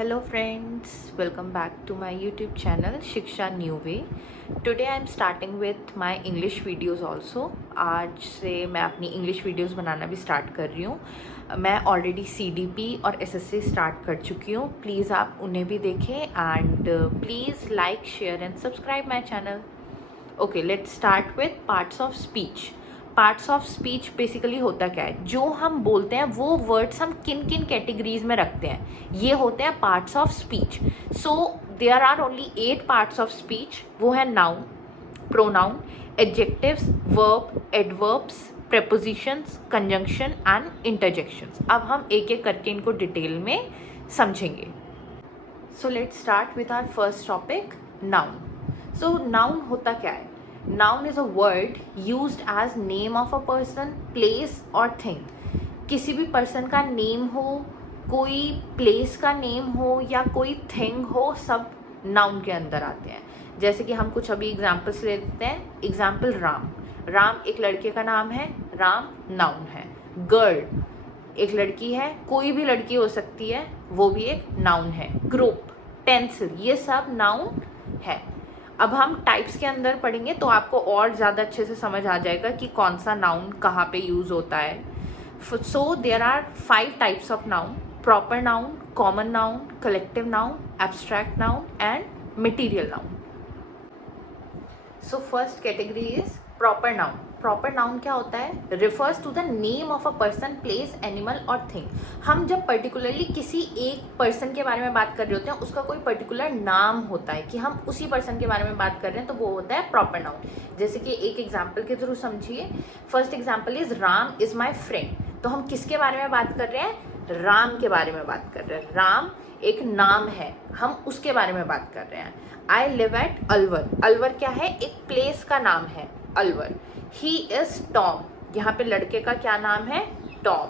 Hello friends, welcome back to my YouTube channel Shiksha New Way. Today I am starting with my English videos also. आज से मैं अपनी English videos बनाना भी start कर रही हूँ। मैं ऑलरेडी CDP और SSC स्टार्ट कर चुकी हूँ. प्लीज़ आप उन्हें भी देखें and please like share and subscribe my channel. Okay, let's start with parts of speech. Parts of speech basically होता क्या है, जो हम बोलते हैं वो वर्ड्स हम किन किन कैटेगरीज में रखते हैं, ये होते हैं parts of speech. So there are only 8 parts of speech. वो है noun, pronoun, adjectives, verb, adverbs, prepositions, conjunction and interjections. अब हम एक एक करके इनको डिटेल में समझेंगे. So let's start with our first topic, noun. So noun होता क्या है? Noun is a word used as name of a person, place or thing. किसी भी पर्सन का नेम हो, कोई प्लेस का नेम हो या कोई थिंग हो, सब नाउन के अंदर आते हैं. जैसे कि हम कुछ अभी एग्जाम्पल्स ले लेते हैं. एग्जाम्पल राम. राम एक लड़के का नाम है, राम नाउन है. गर्ल एक लड़की है, कोई भी लड़की हो सकती है, वो भी एक नाउन है. ग्रुप, पेंसिल, ये सब नाउन है. अब हम टाइप्स के अंदर पढ़ेंगे तो आपको और ज़्यादा अच्छे से समझ आ जाएगा कि कौन सा नाउन कहाँ पे यूज़ होता है. So there are 5 types of noun: proper noun, common noun, collective noun, abstract noun and material noun. So first category is proper noun. Proper noun क्या होता है? Refers to the name of a person, place, animal और thing. हम जब particularly किसी एक person के बारे में बात कर रहे होते हैं, उसका कोई पर्टिकुलर नाम होता है कि हम उसी पर्सन के बारे में बात कर रहे हैं, तो वो होता है प्रॉपर नाउन. जैसे कि एक एग्जाम्पल के थ्रू समझिए. First example is Ram is my friend. तो हम किसके बारे में बात कर रहे हैं? राम के बारे में बात कर रहे हैं. राम एक नाम है, हम उसके बारे में बात कर रहे हैं. I live at Alwar. Alwar क्या है? एक प्लेस का नाम है, अलवर. He is Tom. यहाँ पे लड़के का क्या नाम है? Tom.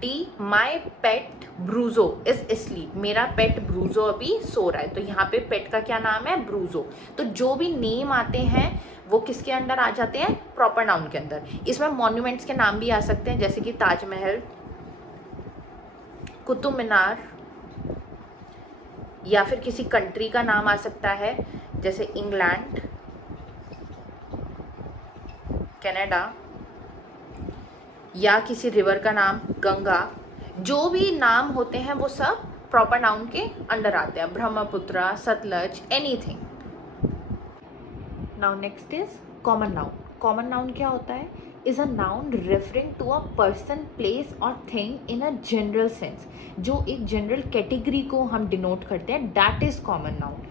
D, my pet Bruzo is sleep. मेरा पेट ब्रूजो अभी सो रहा है. तो यहाँ पे पेट का क्या नाम है? ब्रूजो. तो जो भी नेम आते हैं वो किसके अंदर आ जाते हैं? प्रॉपर नाउन के अंदर. इसमें मॉन्यूमेंट्स के नाम भी आ सकते हैं, जैसे कि ताजमहल, कुतुब मीनार, या फिर किसी कंट्री का नाम आ सकता है जैसे इंग्लैंड, कनाडा, या किसी रिवर का नाम गंगा. जो भी नाम होते हैं वो सब प्रॉपर नाउन के अंडर आते हैं. Brahmaputra, Sutlej, anything. Now next is common noun. Common noun क्या होता है? Is a noun referring to a person, place और thing in a general sense. जो एक जनरल कैटेगरी को हम डिनोट करते हैं, दैट इज कॉमन नाउन.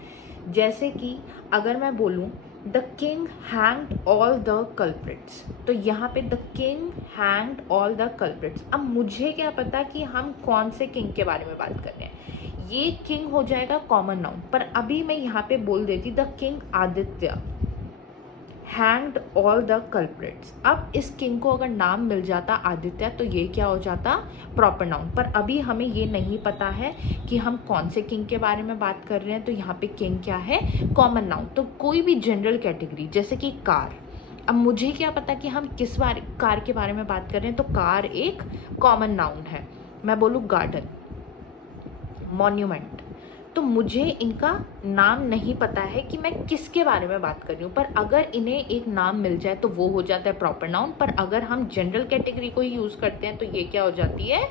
जैसे कि अगर मैं बोलूँ the king hanged all the culprits, तो यहाँ पे the king hanged all the culprits. अब मुझे क्या पता कि हम कौन से किंग के बारे में बात कर रहे हैं. ये किंग हो जाएगा कॉमन नाउन. पर अभी मैं यहाँ पे बोल देती the king Aditya hanged all the culprits. अब इस किंग को अगर नाम मिल जाता आदित्य, तो ये क्या हो जाता? Proper noun. पर अभी हमें ये नहीं पता है कि हम कौन से किंग के बारे में बात कर रहे हैं, तो यहाँ पे किंग क्या है? Common noun. तो कोई भी जनरल कैटेगरी, जैसे कि कार. अब मुझे क्या पता कि हम किस कार के बारे में बात कर रहे हैं, तो कार एक कॉमन नाउन है. मैं बोलूँ गार्डन, मॉन्यूमेंट, तो मुझे इनका नाम नहीं पता है कि मैं किसके बारे में बात कर रही हूँ. पर अगर इन्हें एक नाम मिल जाए तो वो हो जाता है प्रॉपर नाउन. पर अगर हम जनरल कैटेगरी को ही यूज़ करते हैं तो ये क्या हो जाती है?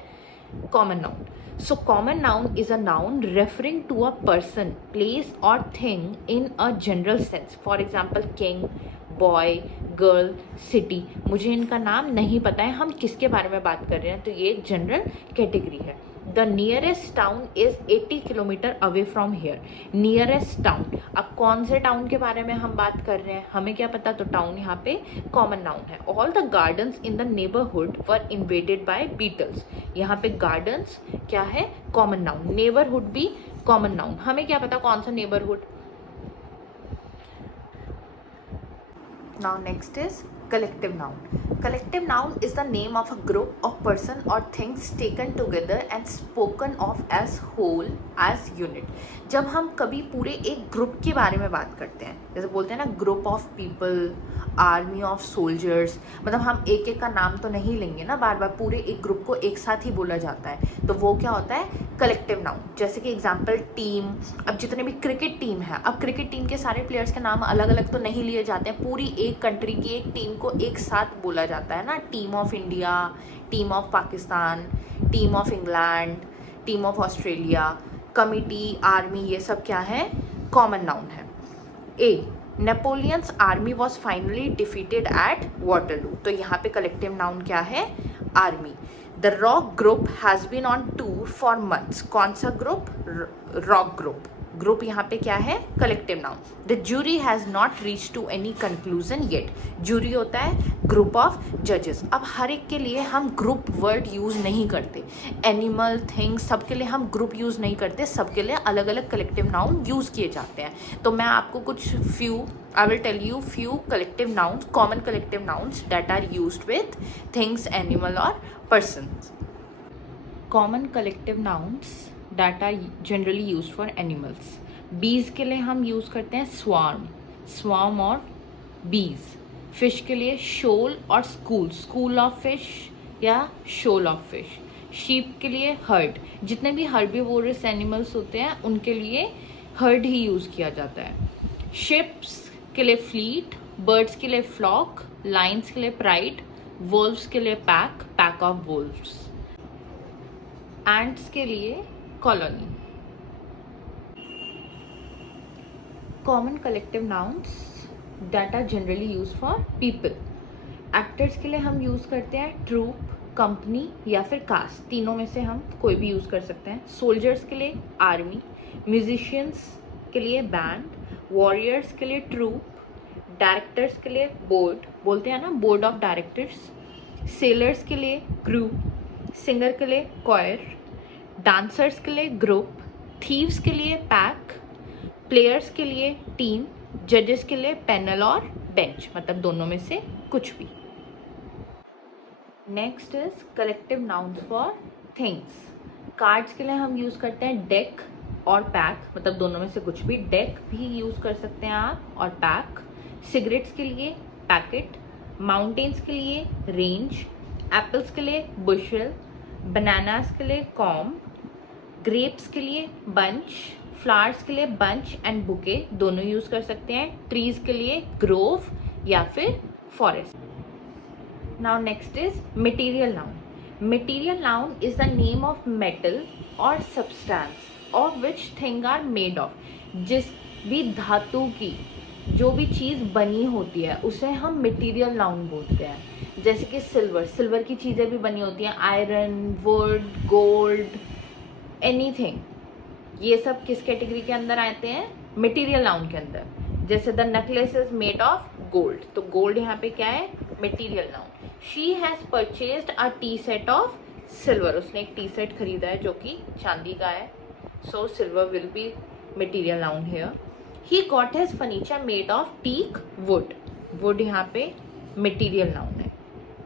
Common noun. So common noun is a noun referring to a person, place और thing in a general sense. For example king, boy, girl, city. मुझे इनका नाम नहीं पता है, हम किसके बारे में बात कर रहे हैं, तो ये एक जनरल कैटेगरी है. The nearest town is 80 kilometre away from here. Nearest town. अब कौन से टाउन के बारे में हम बात कर रहे हैं, हमें क्या पता, तो टाउन यहाँ पे कॉमन नाउन है. All the gardens in the neighbourhood were invaded by beetles. यहाँ पे गार्डन्स क्या है? Common noun. नेबरहुड भी कॉमन नाउन. हमें क्या पता कौन सा neighbourhood. Now next is collective noun. Collective noun is the name of a group of person or things taken together and spoken of as whole, as unit. जब हम कभी पूरे एक ग्रुप के बारे में बात करते हैं, जैसे बोलते हैं ना group of people, army of soldiers, मतलब हम एक एक का नाम तो नहीं लेंगे ना बार बार, पूरे एक ग्रुप को एक साथ ही बोला जाता है, तो वो क्या होता है? कलेक्टिव नाउन, जैसे कि एग्जांपल टीम। अब जितने भी क्रिकेट टीम है, अब क्रिकेट टीम के सारे प्लेयर्स के नाम अलग अलग तो नहीं लिए जाते हैं, पूरी एक कंट्री की एक टीम को एक साथ बोला जाता है ना, team of India, team of Pakistan, team of England, team of Australia, committee, army, ये सब क्या है, कॉमन नाउन है। A, Napoleon's army was finally defeated at Waterloo, तो यहाँ पे कलेक्टिव नाउन क्या है, army. The rock group has been on tour for months, कौन सा ग्रुप, रॉक ग्रुप, ग्रुप यहाँ पे क्या है, collective noun. The jury has not reach to any conclusion yet, jury होता है ग्रुप ऑफ जजेस। अब हर एक के लिए हम ग्रुप वर्ड यूज़ नहीं करते, एनिमल, थिंग्स, सब के लिए हम ग्रुप यूज़ नहीं करते, सबके लिए अलग अलग कलेक्टिव नाउन यूज़ किए जाते हैं। तो मैं आपको कुछ I will tell you few collective nouns, common collective nouns that are used with things, animal or persons. Common collective nouns that are generally used for animals. Bees के लिए हम यूज़ करते हैं swarm और bees. Fish के लिए shoal और school of fish या shoal of fish. Sheep के लिए herd. जितने भी herbivorous animals होते हैं उनके लिए herd ही यूज़ किया जाता है. Ships के लिए फ्लीट, बर्ड्स के लिए फ्लॉक, लाइन्स के लिए प्राइड, वोल्व्स के लिए पैक ऑफ वोल्व्स, एंट्स के लिए colony. Common collective nouns that are generally use for people. Actors के लिए हम यूज करते हैं ट्रूप, कंपनी या फिर कास्ट, तीनों में से हम कोई भी यूज कर सकते हैं। सोल्जर्स के लिए आर्मी, म्यूजिशियंस के लिए बैंड, वॉरियर्स के लिए ट्रूप, डायरेक्टर्स के लिए बोर्ड, बोलते हैं ना बोर्ड ऑफ डायरेक्टर्स, सेलर्स के लिए क्रू, सिंगर के लिए कॉयर, डांसर्स के लिए ग्रुप, थीव्स के लिए पैक, प्लेयर्स के लिए टीम, जजेस के लिए पैनल और बेंच, मतलब दोनों में से कुछ भी। Next is collective nouns for things. Cards के लिए हम यूज़ करते हैं डेक और पैक, मतलब दोनों में से कुछ भी, डेक भी यूज़ कर सकते हैं आप और पैक। सिगरेट्स के लिए पैकेट, माउंटेन्स के लिए रेंज, एप्पल्स के लिए बुशल, बनानास के लिए कॉम, ग्रेप्स के लिए बंच, फ्लावर्स के लिए बंच एंड बुके, दोनों यूज़ कर सकते हैं। ट्रीज के लिए ग्रोव या फिर forest. Now next is material noun. Material noun is the name of metal और substance of which thing are made of, जिस भी धातु की जो भी चीज़ बनी होती है उसे हम मटेरियल नाउन बोलते हैं। जैसे कि सिल्वर की चीज़ें भी बनी होती हैं, आयरन, वुड, गोल्ड, एनीथिंग, ये सब किस कैटेगरी के अंदर आते हैं, मटेरियल नाउन के अंदर। जैसे the necklace is made of gold, तो गोल्ड यहाँ पे क्या है, material noun. She has purchased a T set of silver, उसने एक टी सेट खरीदा है जो कि चांदी का है, so silver will be material noun here. He got his furniture made of teak wood, wood यहाँ पे material noun है,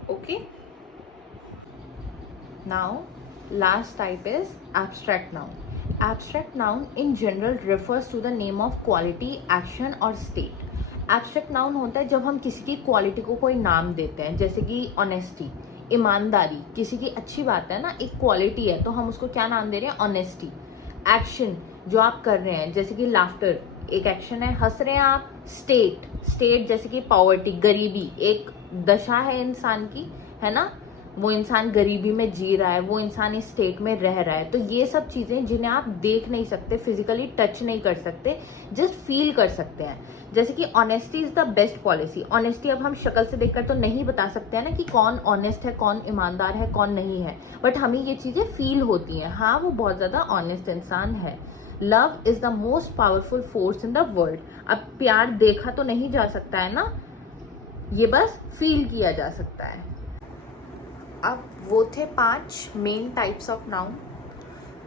okay. Now last type is abstract noun. Abstract noun in general refers to the name of quality, action or state. Abstract noun होता है जब हम किसी की quality को कोई नाम देते हैं, जैसे कि ऑनेस्टी, ईमानदारी, किसी की अच्छी बात है ना, एक क्वालिटी है तो हम उसको क्या नाम दे रहे हैं, ऑनेस्टी। एक्शन जो आप कर रहे हैं, जैसे कि लाफ्टर एक एक्शन है, हंस रहे हैं आप। स्टेट जैसे कि पॉवर्टी, गरीबी, एक दशा है इंसान की, है ना, वो इंसान गरीबी में जी रहा है, वो इंसान इस स्टेट में रह रहा है। तो ये सब चीज़ें जिन्हें आप देख नहीं सकते, फिजिकली टच नहीं कर सकते, जस्ट फील कर सकते हैं। जैसे कि honesty is the best policy. Honesty अब हम शक्ल से देखकर तो नहीं बता सकते हैं ना कि कौन ऑनेस्ट है, कौन ईमानदार है, कौन नहीं है, बट हमें ये चीज़ें फील होती हैं, हाँ वो बहुत ज़्यादा ऑनेस्ट इंसान है। Love is the most powerful force in the world. अब प्यार देखा तो नहीं जा सकता है ना, ये बस फील किया जा सकता है। अब वो थे 5 मेन टाइप्स ऑफ नाउन।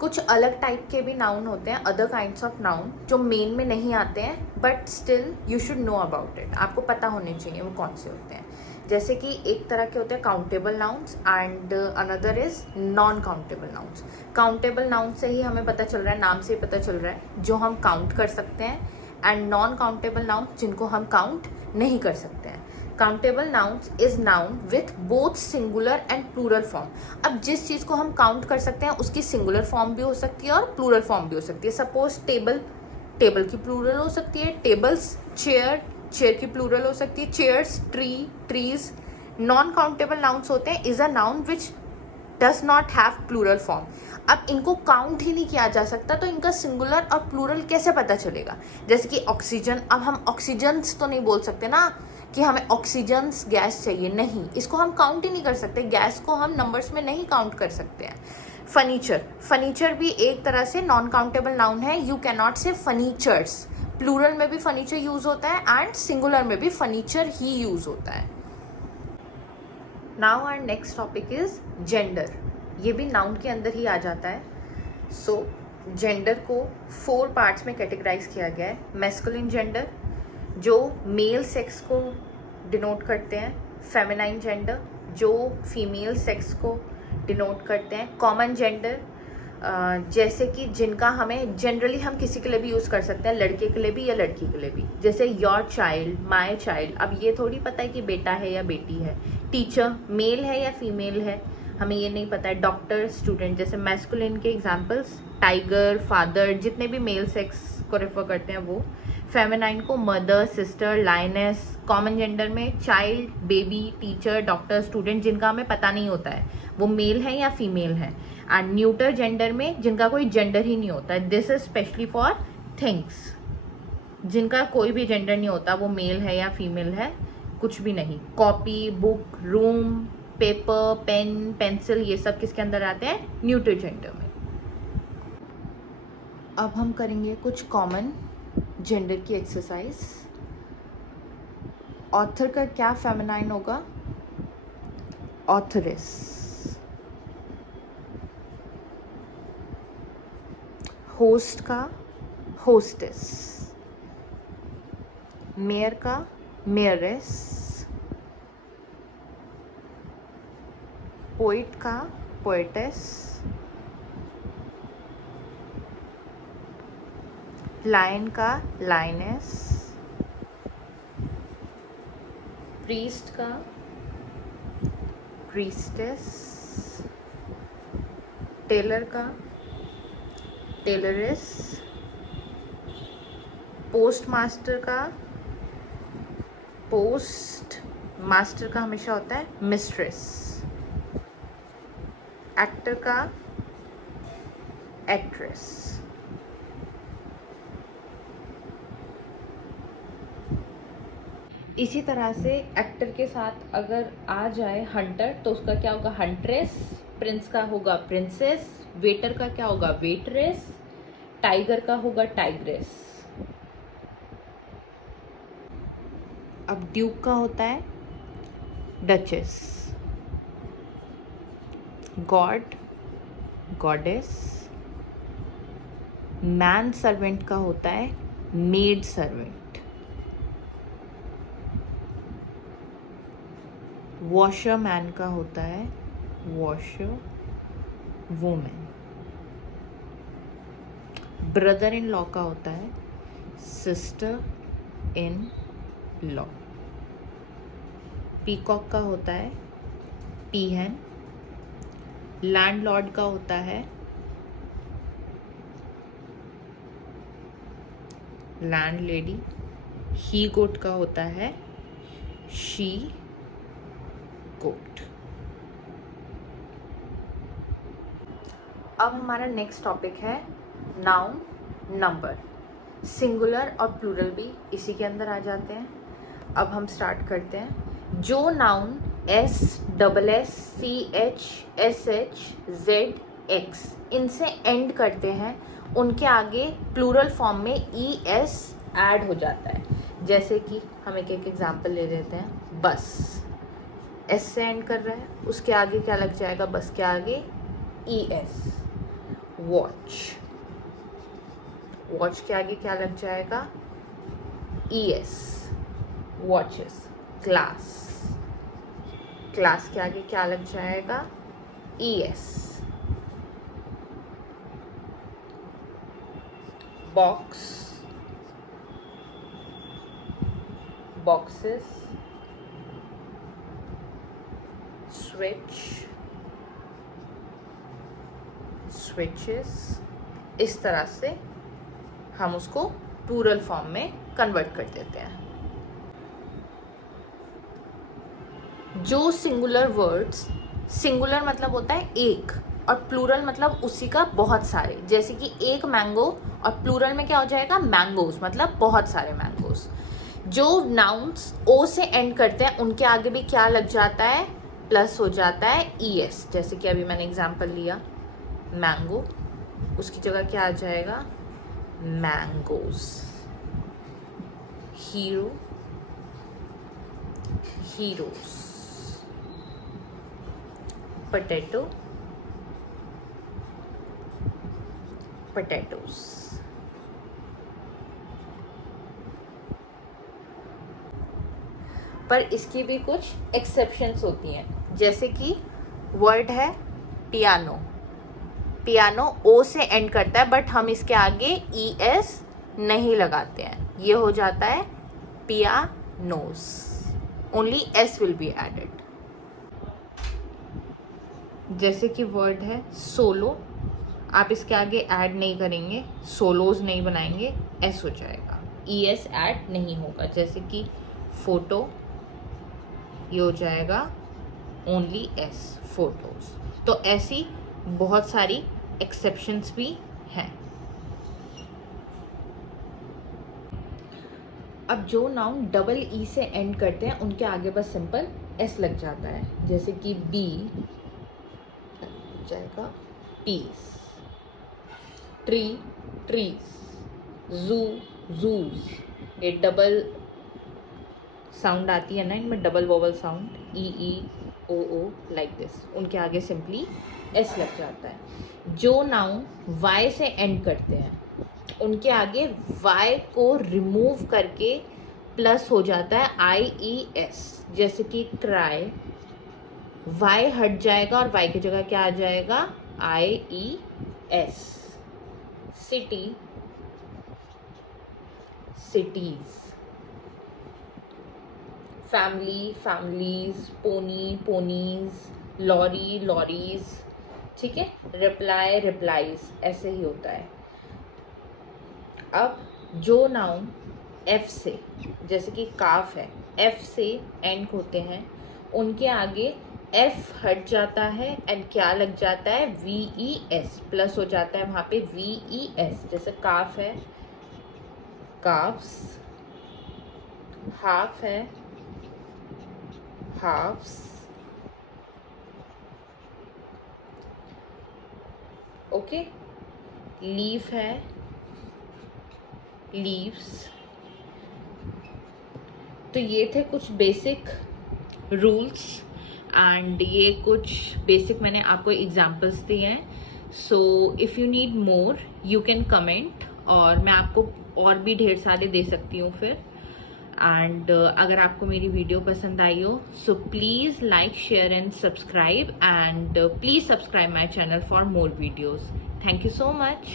कुछ अलग टाइप के भी नाउन होते हैं, अदर काइंड्स ऑफ नाउन, जो मेन में नहीं आते हैं but still you should know about it, आपको पता होने चाहिए वो कौन से होते हैं। जैसे कि एक तरह के होते हैं countable nouns and another is non countable nouns. Countable noun से ही हमें पता चल रहा है, नाम से ही पता चल रहा है, जो हम काउंट कर सकते हैं, एंड नॉन काउंटेबल नाउन जिनको हम काउंट नहीं कर सकते हैं। Countable nouns is noun with both singular and plural form. अब जिस चीज़ को हम काउंट कर सकते हैं उसकी सिंगुलर फॉर्म भी हो सकती है और प्लूरल फॉर्म भी हो सकती है। सपोज टेबल, टेबल की प्लूरल हो सकती है। टेबल्स, चेयर, चेयर की प्लूरल हो सकती है। Chairs, tree, trees. Non countable nouns होते हैं is a noun which does not have plural form. अब इनको काउंट ही नहीं किया जा सकता तो इनका सिंगुलर और प्लूरल कैसे पता चलेगा? जैसे कि ऑक्सीजन, अब हम ऑक्सीजन्स तो नहीं बोल सकते ना कि हमें ऑक्सीजन्स गैस चाहिए, नहीं, इसको हम काउंट ही नहीं कर सकते। गैस को हम नंबर्स में नहीं काउंट कर सकते हैं। फर्नीचर, फर्नीचर भी एक तरह से नॉन काउंटेबल नाउन है। यू कैन नॉट से फर्नीचर्स। प्लूरल में भी फर्नीचर यूज होता है एंड सिंगुलर में भी फर्नीचर ही यूज होता है। Now our next topic is gender. ये भी नाउन के अंदर ही आ जाता है। सो जेंडर को 4 पार्ट्स में कैटेगराइज किया गया है। मैस्कुलिन जेंडर जो मेल सेक्स को डिनोट करते हैं। फेमिनाइन जेंडर जो फीमेल सेक्स को डिनोट करते हैं। कॉमन जेंडर जैसे कि जिनका हमें जनरली हम किसी के लिए भी यूज़ कर सकते हैं, लड़के के लिए भी या लड़की के लिए भी, जैसे योर चाइल्ड, माई चाइल्ड। अब ये थोड़ी पता है कि बेटा है या बेटी है। टीचर मेल है या फीमेल है, हमें ये नहीं पता है। Doctor, student. जैसे मैस्कुलिन के एग्जांपल्स टाइगर, फादर, जितने भी मेल सेक्स को रेफर करते हैं वो। फेमिनाइन को mother, sister, lioness. Common gender में child, baby, teacher, doctor, student, जिनका हमें पता नहीं होता है वो मेल है या फीमेल है। एंड न्यूटर जेंडर में जिनका कोई जेंडर ही नहीं होता है। This is specially for things, जिनका कोई भी जेंडर नहीं होता, वो मेल है या फीमेल है, कुछ भी नहीं। Copy, book, room, paper, pen, pencil, ये सब किसके अंदर आते हैं? न्यूटर जेंडर में। अब हम करेंगे कुछ कॉमन जेंडर की एक्सरसाइज। ऑथर का क्या फेमिनाइन होगा? ऑथरेस। होस्ट का होस्टेस। मेयर का मेयरेस। पोइट का पोएटेस। लायन का लायनेस। प्रीस्ट का प्रीस्टेस। टेलर का टेलरेस। पोस्ट मास्टर का पोस्ट मास्टर का हमेशा होता है मिस्ट्रेस। एक्टर का एक्ट्रेस। इसी तरह से एक्टर के साथ अगर आ जाए हंटर तो उसका क्या होगा? हंट्रेस। प्रिंस का होगा प्रिंसेस। वेटर का क्या होगा? वेटरेस। टाइगर का होगा टाइग्रेस। अब ड्यूक का होता है duchess. God goddess. Man servant का होता है मेड सर्वेंट। वॉशर मैन का होता है washer women. Brother in law का होता है सिस्टर इन लॉ। पीकॉक का होता है पीहन। लैंडलॉर्ड का होता है लैंडलेडी। ही गोट का होता है शी गोट। अब हमारा नेक्स्ट टॉपिक है नाउन नंबर। सिंगुलर और प्लूरल भी इसी के अंदर आ जाते हैं। अब हम स्टार्ट करते हैं। जो noun S, double S, C H, S H, Z, X इनसे एंड करते हैं उनके आगे प्लूरल फॉर्म में ई एस ऐड हो जाता है। जैसे कि हम एक एग्जाम्पल ले लेते हैं। बस एस से एंड कर रहा है, उसके आगे क्या लग जाएगा? बस के आगे ई एस। वॉच, वॉच के आगे क्या लग जाएगा? E S, watches. Class, class के आगे क्या लग जाएगा? E S. Box, boxes. switch, switches, इस तरह से हम उसको प्लूरल फॉर्म में कन्वर्ट कर देते हैं। जो सिंगुलर वर्ड्स, सिंगुलर मतलब होता है एक और प्लूरल मतलब उसी का बहुत सारे, जैसे कि एक मैंगो और प्लूरल में क्या हो जाएगा, मैंगोज, मतलब बहुत सारे मैंगोज। जो नाउन्स ओ से एंड करते हैं उनके आगे भी क्या लग जाता है, प्लस हो जाता है ES, जैसे कि अभी मैंने एग्जांपल लिया मैंगो, उसकी जगह क्या आ जाएगा, mangoes. Hero, heroes. Potato, potatoes. पर इसकी भी कुछ एक्सेप्शंस होती हैं, जैसे कि वर्ड है पियानो, पियानो ओ से एंड करता है बट हम इसके आगे ES नहीं लगाते हैं, ये हो जाता है pianos, only S will be added. जैसे कि वर्ड है सोलो, आप इसके आगे ऐड नहीं करेंगे, सोलोज नहीं बनाएंगे, S हो जाएगा, ES ऐड नहीं होगा। जैसे कि फोटो, ये हो जाएगा ओनली S, फोटोज। तो ऐसी बहुत सारी एक्सेप्शंस भी हैं। अब जो नाउन डबल E से एंड करते हैं उनके आगे बस सिंपल S लग जाता है, जैसे कि बी जाएगा पीस, ट्री, ट्रीज, जू, जूज। ये डबल साउंड आती है ना इनमें, double vowel sound, E O O like this, उनके आगे सिंपली S लग जाता है। जो नाउन Y से एंड करते हैं उनके आगे Y को रिमूव करके प्लस हो जाता है IES, जैसे कि ट्राई, Y हट जाएगा और Y की जगह क्या आ जाएगा, IES। City, cities. Family, families, pony, ponies, lorry, lorries, ठीक है। रिप्लाई, रिप्लाईज, ऐसे ही होता है। अब जो नाउन F से, जैसे कि काफ है, F से एंड होते हैं उनके आगे F हट जाता है एंड क्या लग जाता है, VES, प्लस हो जाता है वहाँ पे VES। जैसे काफ है, काफ्स, हाफ है, हाफ्स, ओके। लीफ है, लीव्स। तो ये थे कुछ बेसिक रूल्स एंड ये कुछ बेसिक मैंने आपको एग्जांपल्स दिए हैं। So if you need more you can comment, और मैं आपको और भी ढेर सारे दे सकती हूँ फिर। एंड अगर आपको मेरी वीडियो पसंद आई हो so please like, share and subscribe, and please subscribe my channel for more videos. Thank you so much.